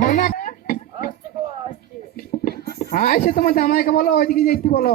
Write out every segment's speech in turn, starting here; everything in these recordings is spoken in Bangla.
ভোনা হ্যাঁ এসে তোমার জামাইকে বলো ওইদিকে যে একটু বলো।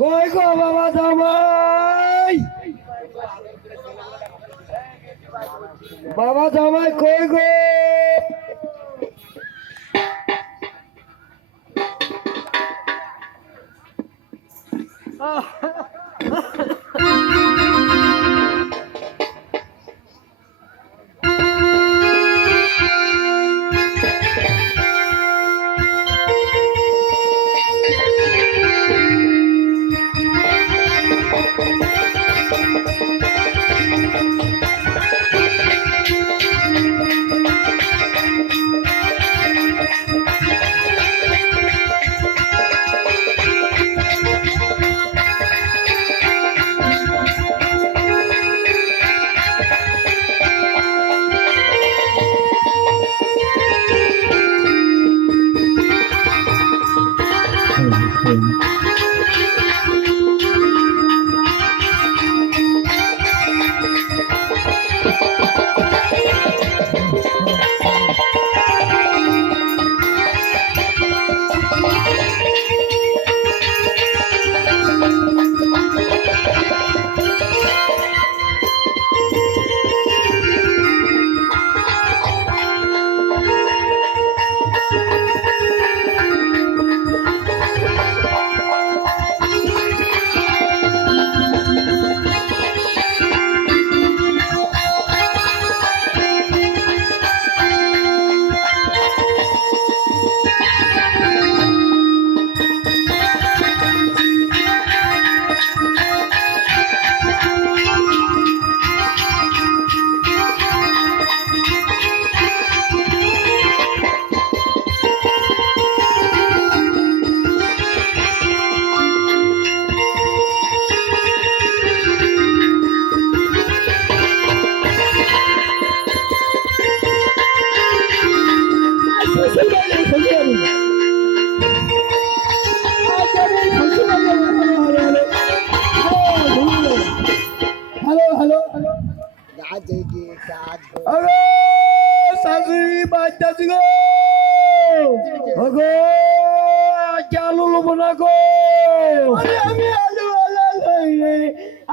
কই গো বাবা জামাই, বাবা জামাই কই গো?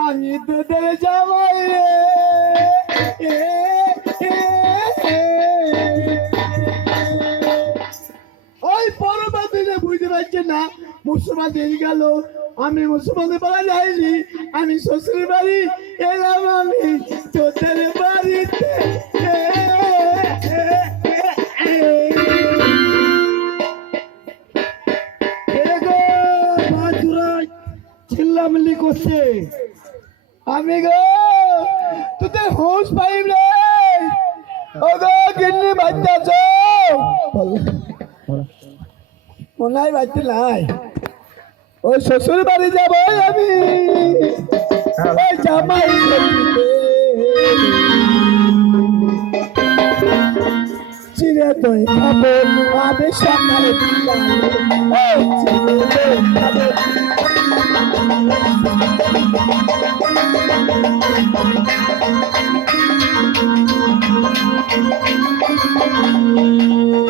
আমি তোদের জামাই রে, ওই পরবা দিনে বুঝতে পারছে না মুসলমান দিন গেল, আমি মুসলমানের পাড়া যাইনি, আমি শ্বশুরের বাড়ি এলাম, আমি তোদের বাড়িতে। চিল্লামিল্লি করছে, আমি গো তোদের হোশ পাইব রে, ও গো গিন্নি বাচ্চা মনে হয় বাড়িতে নাই। ওই শ্বশুর বাড়ি যাবো আমি, ওই জামাই চিড়ে দই খাবো আমি সকালে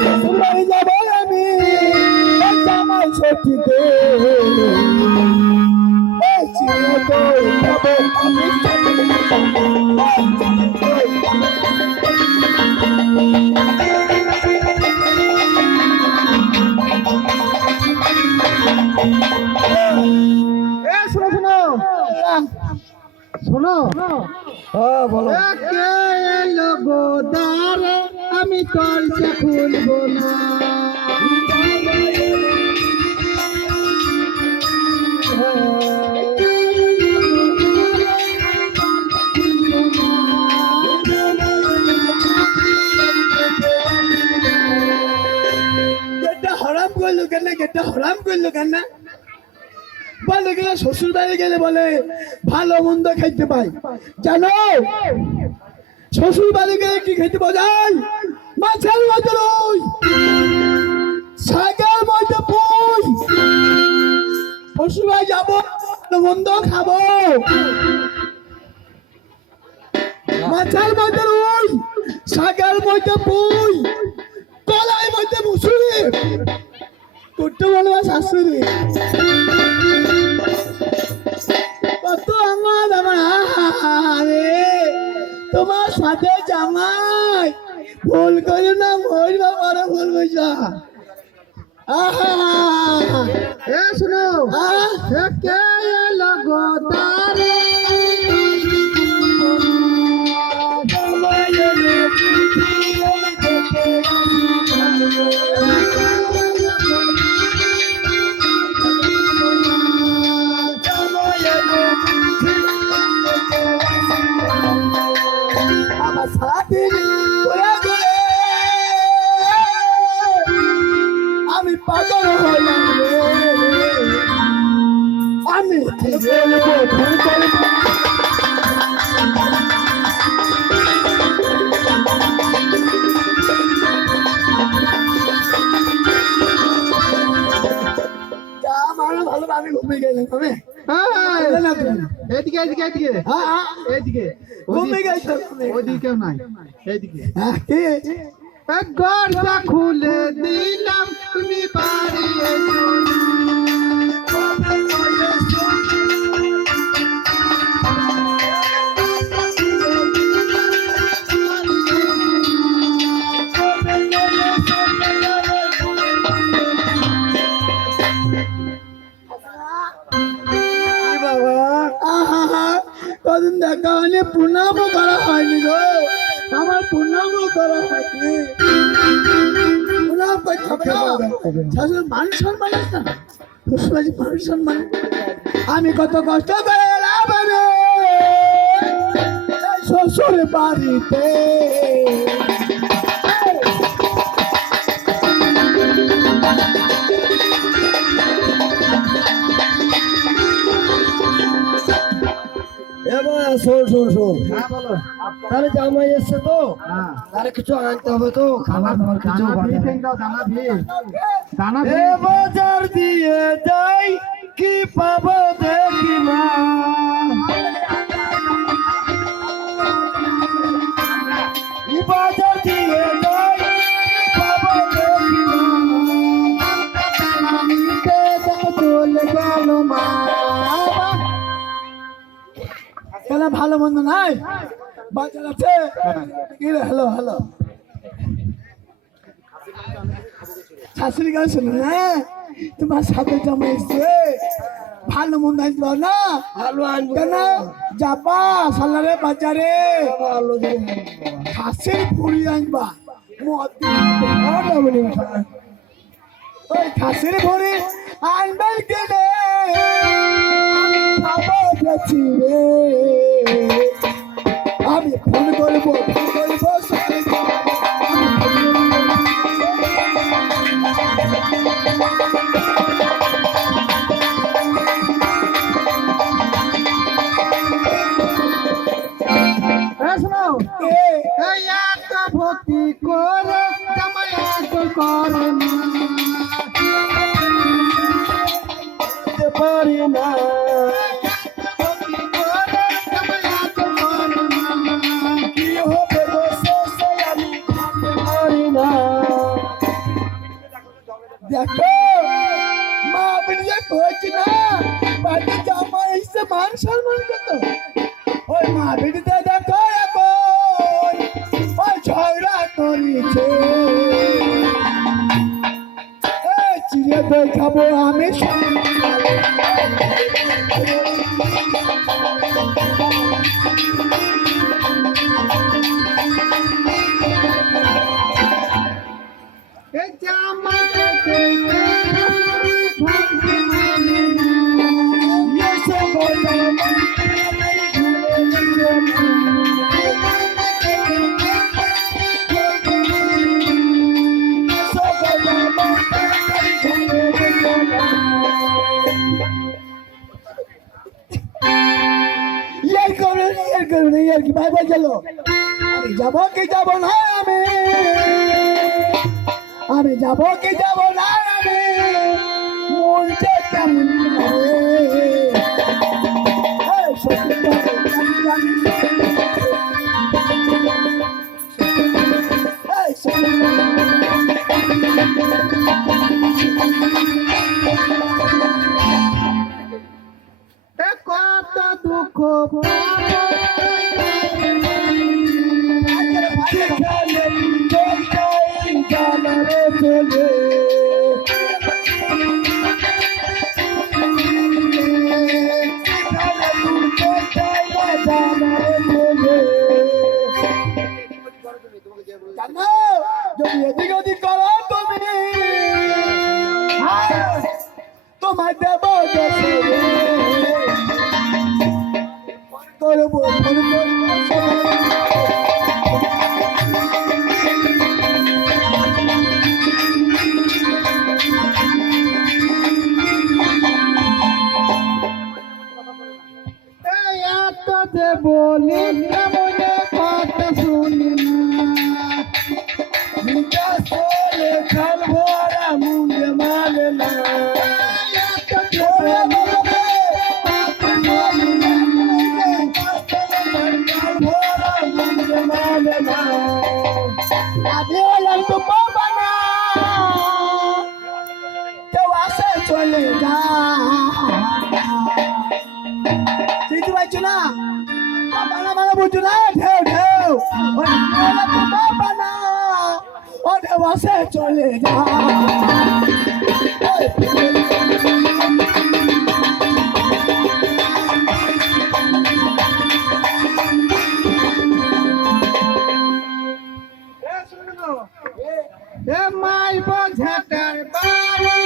শ্বশুর বাড়ি যাবো আমি, ওই জামাই ছুটিতে চিড়ে দই খাবো আমি শোনো। হ্যাঁ বলো। আমি তলটা খুলবো না, গেটটা হরাম করলো কেন, গেটটা হরাম করলো কেন? বলে গেলে শ্বশুর বাড়ি গেলে বলে ভালো মন্দ খাইতে পাই। জানো শ্বশুর বাড়ি গেলে কি খাইতে পাওয়া যায়? মাছের মধ্যে রই, শাকের মধ্যে পুই। শ্বশুর বাড়ি যাবো মন্দ খাবো, মাছের মধ্যে রই, শাকের মধ্যে পুই, কলাই মধ্যে মুসুরি, করতে বলবো শাশুড়ি। কত আমার তোমার সাথে জামাই ভুল করি না, ভুল বাবা ভুল বুঝা। শোনো কে লগো তারে আমি পাগল হলাম রে, আমি কি বলবো ভুল করবো। ভালো আমি ঘুমিয়ে গেলাম। এদিকে এদিকে এদিকে এদিকে ঘুমিয়ে গেছে, ওদিকে কেউ নাই। এদিকে ঘরটা খুলে দিলাম, তুমি বাড়ি কদিন দেখা হয়নি, প্রণামও করা হয়নি গো, আমার প্রণামও করা হয়নি। প্রণাম শাশুড়ি মান সম্মান আছে না, মান সম্মান। আমি কত কষ্ট করে এলাম শ্বশুর বাড়িতে, শোন শোন শোন, তাহলে জামাই এসছে তো, তাহলে কিছু আনতে হবে তো, খাবার দাবার কিছু বাজার দিয়ে যাই, কি পাবো দেখি মা। বাজার দিয়ে যাই, পাবো দেখি মা, চলে গেল মা। কেন ভালো মন্দ নাই, বাজার আছে। হ্যালো হ্যালো, শাশুড়ি গান শোনো। হ্যাঁ তোমার সাথে জামাই এসছে, ভালো মন্দ আনতে না, ভালো আনবো কেন? যাবা সালারে বাজারে, খাসির পুরি আনবা, ওই খাসির পুরি আনবেন কেনে আমি ফোন করবো, ফোন করবো। বেরিয়ে কয়েছি না বাড়িতে জামা এসে মান সম্মান কত ওই মা বেরিতে দেখো এখন ওই ঝগড়া করেছে চিড়ে দই খাবো আমি কি ভাই ভাই চলো আমি যাবো কি যাবো না আমি যাবো কি যাবো না আমি মনটা কেমন কত দুঃখ যদি এদিক ওদিক করো তুমি তোমায় দেব করবো বলি মনে কথা শুনি না চলে খেলবো মুন্ডে মানে না চলে যা চিনতে পারছো না বানা বানা বুঝছো না ঢেউ ঢেউ বানা ও ঢেউ আসে চলে যা মাই বোঝাটার বাড়ি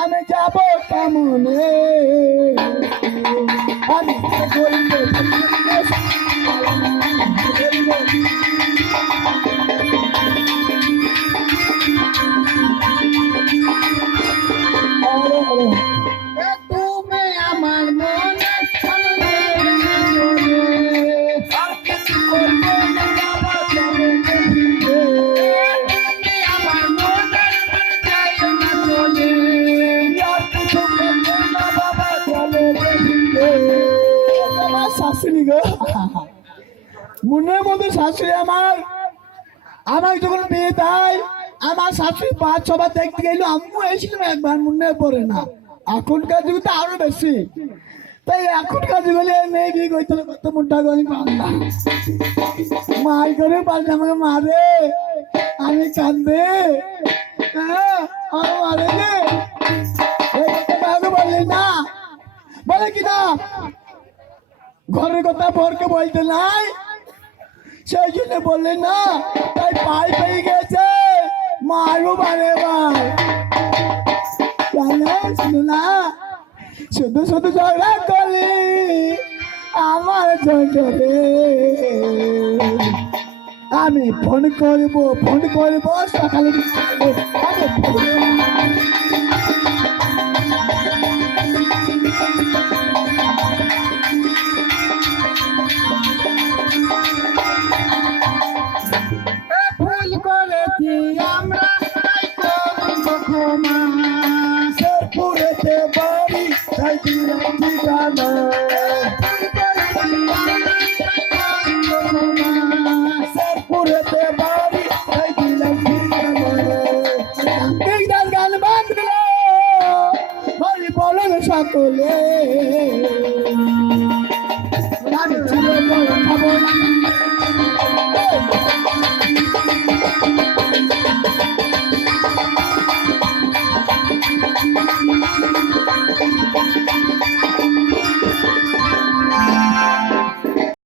আমি যাবো কেমনে আমি তুমি আমার মনে শাশুড়ি গো মনের মধ্যে শাশুড়ি আমার যখন বিয়ে দেয় আমার শাশুড়ি 5-6বার দেখতে গেল আমিও এসেছিলাম একবার মনে পড়ে না এখনকার যুগে তো আরো বেশি তাই এখনকার যুগে মেয়ে বিয়ে করতে কত মোটা করে পাল্লা মাই করে পাল্লা আমাকে মারে আমি কান্দে মারে বললি না বলে কিনা ঘরের কথা বরকে বলতে নাই সেই জন্য বললে না তাই পাই পেয়ে গেছে মারু বারে বার শুধু না শুধু শুধু ঝগড়া করলি আমার জন্য আমি ফোন করবো সকালে